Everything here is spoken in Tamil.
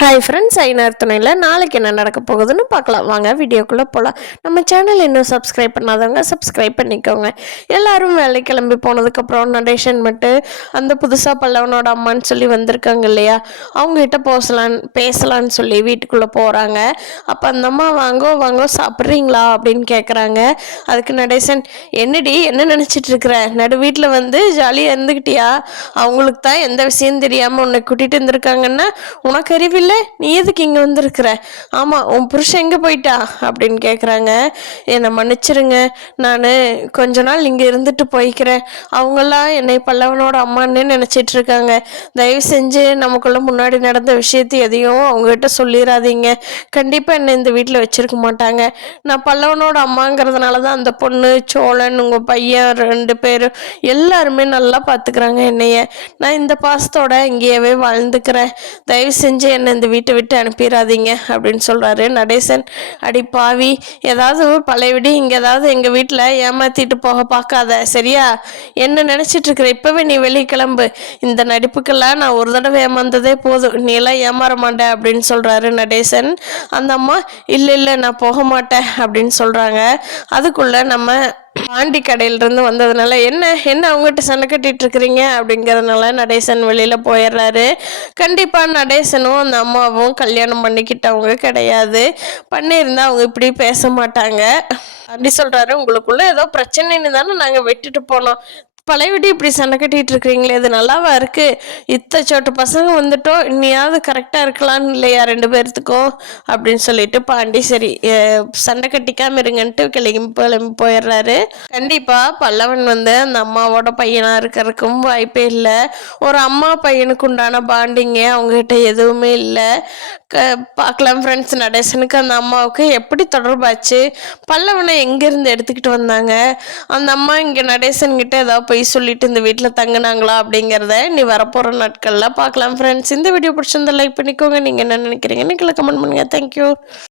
ஹாய் ஃப்ரெண்ட்ஸ், ஐநாறு துணையில் நாளைக்கு என்ன நடக்க போகுதுன்னு பார்க்கலாம். வாங்க வீடியோக்குள்ளே போகலாம். நம்ம சேனல் இன்னும் சப்ஸ்கிரைப் பண்ணாதவங்க சப்ஸ்கிரைப் பண்ணிக்கோங்க. எல்லாரும் வேலை கிளம்பி போனதுக்கப்புறம் நடேஷன் மட்டும் அந்த புதுசாக பல்லவனோட அம்மான்னு சொல்லி வந்திருக்காங்க இல்லையா, அவங்ககிட்ட பேசலான்னு சொல்லி வீட்டுக்குள்ளே போகிறாங்க. அப்போ அந்த அம்மா வாங்கோ சாப்பிட்றீங்களா அப்படின்னு கேட்குறாங்க. அதுக்கு நடேசன், என்னடி என்ன நினச்சிட்டு இருக்கிற, நடு வீட்டில் வந்து ஜாலியாக இருந்துக்கிட்டியா, அவங்களுக்கு தான் எந்த விஷயம் தெரியாமல் உன்னை கூட்டிகிட்டு இருந்திருக்காங்கன்னா உனக்கு அறிவில்லை, நீ எதுக்கு இங்கே வந்திருக்கிற, ஆமாம் உன் புருஷன் எங்கே போயிட்டா அப்படின்னு கேட்குறாங்க. என்னை மன்னிச்சிருங்க, நான் கொஞ்ச நாள் இங்கே இருந்துட்டு போய்க்கிறேன், அவங்கெல்லாம் என்னை பல்லவனோட அம்மானே நினச்சிட்டு இருக்காங்க, தயவு செஞ்சு நமக்குள்ள முன்னாடி நடந்த விஷயத்தை எதையும் அவங்ககிட்ட சொல்லிடாதீங்க, கண்டிப்பாக என்னை இந்த வீட்டில் வச்சிருக்க மாட்டாங்க, நான் பல்லவனோட அம்மாங்கிறதுனால தான் அந்த பொண்ணு சோழன் உங்கள் பையன் 2 பேரும் எல்லாருமே நல்லா பார்த்துக்கிறாங்க என்னைய, நான் இந்த பாசத்தோட இங்கேயே வாழ்ந்துக்கிறேன், தயவு செஞ்சு என்னை இந்த வீட்டை விட்டு அனுப்பிடாதீங்க அப்படின்னு சொல்கிறாரு நடேசன். அடி பாவி, ஏதாவது பழையபடி இங்கே ஏதாவது எங்கள் வீட்டில் ஏமாற்றிட்டு போக பார்க்காத சரியா, என்ன நினச்சிட்டு இருக்கிற, இப்போவே நீ வெளியே கிளம்பு, இந்த நடிப்புக்கெல்லாம் நான் ஒரு தடவை ஏமாந்ததே போதும், நீ எல்லாம் ஏமாற மாட்டேன் அப்படின்னு சொல்கிறாரு நடேசன். அந்த அம்மா இல்லை நான் போக மாட்டேன் அப்படின்னு சொல்கிறாங்க. அதுக்குள்ளே நம்ம பாண்டி கடையிலிருந்து வந்ததுனால என்ன அவங்ககிட்ட சண்டை கட்டிட்டு இருக்கிறீங்க அப்படிங்கிறதுனால நடேசன் வெளியில் போயிடுறாரு. கண்டிப்பாக நடேசனும் அந்த அம்மாவும் கல்யாணம் பண்ணிக்கிட்டவங்க கிடையாது, பண்ணியிருந்தா அவங்க இப்படி பேச மாட்டாங்க. அப்படி சொல்கிறாரு, உங்களுக்குள்ள ஏதோ பிரச்சனைன்னு தானே நாங்கள் விட்டுட்டு போனோம், பழையபடி இப்படி சண்டை கட்டிகிட்டு இருக்கிறீங்களே, இது நல்லாவா இருக்குது, சோட்டு பசங்க வந்துட்டோம், இன்னையாவது கரெக்டாக இருக்கலான்னு இல்லையா 2 பேர்த்துக்கும் அப்படின்னு சொல்லிட்டு பாண்டி சரி சண்டை கட்டிக்காமல் இருங்கன்ட்டு கிளம்பி போயிடுறாரு. கண்டிப்பாக பல்லவன் வந்து அந்த அம்மாவோட பையனாக இருக்கிறதுக்கும் வாய்ப்பே இல்லை, ஒரு அம்மா பையனுக்கு உண்டான பாண்டிங்க அவங்ககிட்ட எதுவுமே இல்லை. பார்க்கலாம் ஃப்ரெண்ட்ஸ், நடேசனுக்கு அந்த அம்மாவுக்கு எப்படி தொடர்பாச்சு, பல்லவனை எங்கேருந்து எடுத்துக்கிட்டு வந்தாங்க, அந்த அம்மா இங்கே நடேசன்கிட்ட ஏதாவது போய் சொல்லிட்டு இந்த வீட்டில் தங்கினாங்களா அப்படிங்கிறத நீ வரப்போகிற நாட்களில் பார்க்கலாம் ஃப்ரெண்ட்ஸ். இந்த வீடியோ பிடிச்சிருந்தா லைக் பண்ணிக்கோங்க. நீங்கள் என்ன நினைக்கிறீங்கன்னு கீழே கமெண்ட் பண்ணுங்கள். தேங்க்யூ.